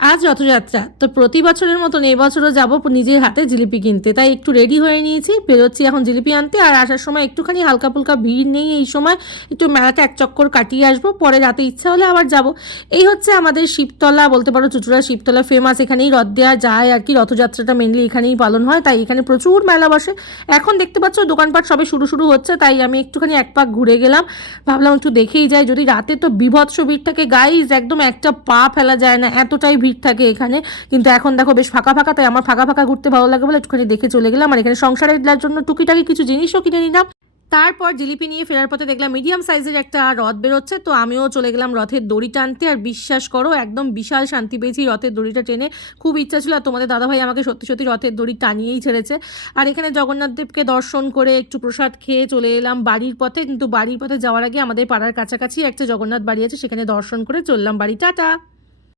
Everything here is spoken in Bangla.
আজ রথযাত্রা, তো প্রতি বছরের মতন এই বছরও যাব নিজের হাতে জিলিপি কিনতে। তাই একটু রেডি হয়ে নিয়েছি, বেরোচ্ছি এখন জিলিপি আনতে। আর আসার সময় একটুখানি হালকা ফুলকা ভিড় নেই এই সময়, একটু মেলাটা এক চক্কর কাটিয়ে আসবো, পরে রাতে ইচ্ছা হলে আবার যাব। এই হচ্ছে আমাদের শিবতলা, বলতে পারো চুঁচুড়া শিবতলা ফেমাস, এখানেই রথ দেওয়া যায় আর কি। রথযাত্রাটা মেনলি এখানেই পালন হয়, তাই এখানে প্রচুর মেলা বসে। এখন দেখতে পাচ্ছ দোকানপাট সবে শুরু হচ্ছে, তাই আমি একটুখানি এক পাক ঘুরে গেলাম, ভাবলাম একটু দেখেই যাই। যদি রাতে তো বিভৎস ভিড় থাকে গাইজ, একদম একটা পা ফেলা যায় না, এতটাই ভিড় থাকে এখানে। কিন্তু এখন দেখো বেশ ফাঁকা ফাঁকা, তাই আমার ফাঁকা ফাঁকা ঘুরতে ভালো লাগে বলে একটুখানি দেখে চলে গেলাম। আর এখানে সংসারের জন্য টুকিটাকি কিছু জিনিসও কিনে নিলাম। তারপর জিলিপি নিয়ে ফেরার পথে দেখলাম মিডিয়াম সাইজের একটা রথ বেরোচ্ছে, তো আমিও চলে গেলাম রথের দড়ি টানতে। আর বিশ্বাস করো একদম বিশাল শান্তি পেয়েছি রথের দড়িটা টেনে। খুব ইচ্ছা ছিল, আর তোমাদের দাদাভাই আমাকে সত্যি সত্যি রথের দড়ি টানিয়েই ছেড়েছে। আর এখানে জগন্নাথ দেবকে দর্শন করে একটু প্রসাদ খেয়ে চলে এলাম বাড়ির পথে। কিন্তু বাড়ির পথে যাওয়ার আগে আমাদের পাড়ার কাছাকাছি একটা জগন্নাথ বাড়ি আছে, সেখানে দর্শন করে চললাম বাড়ি। টাটা।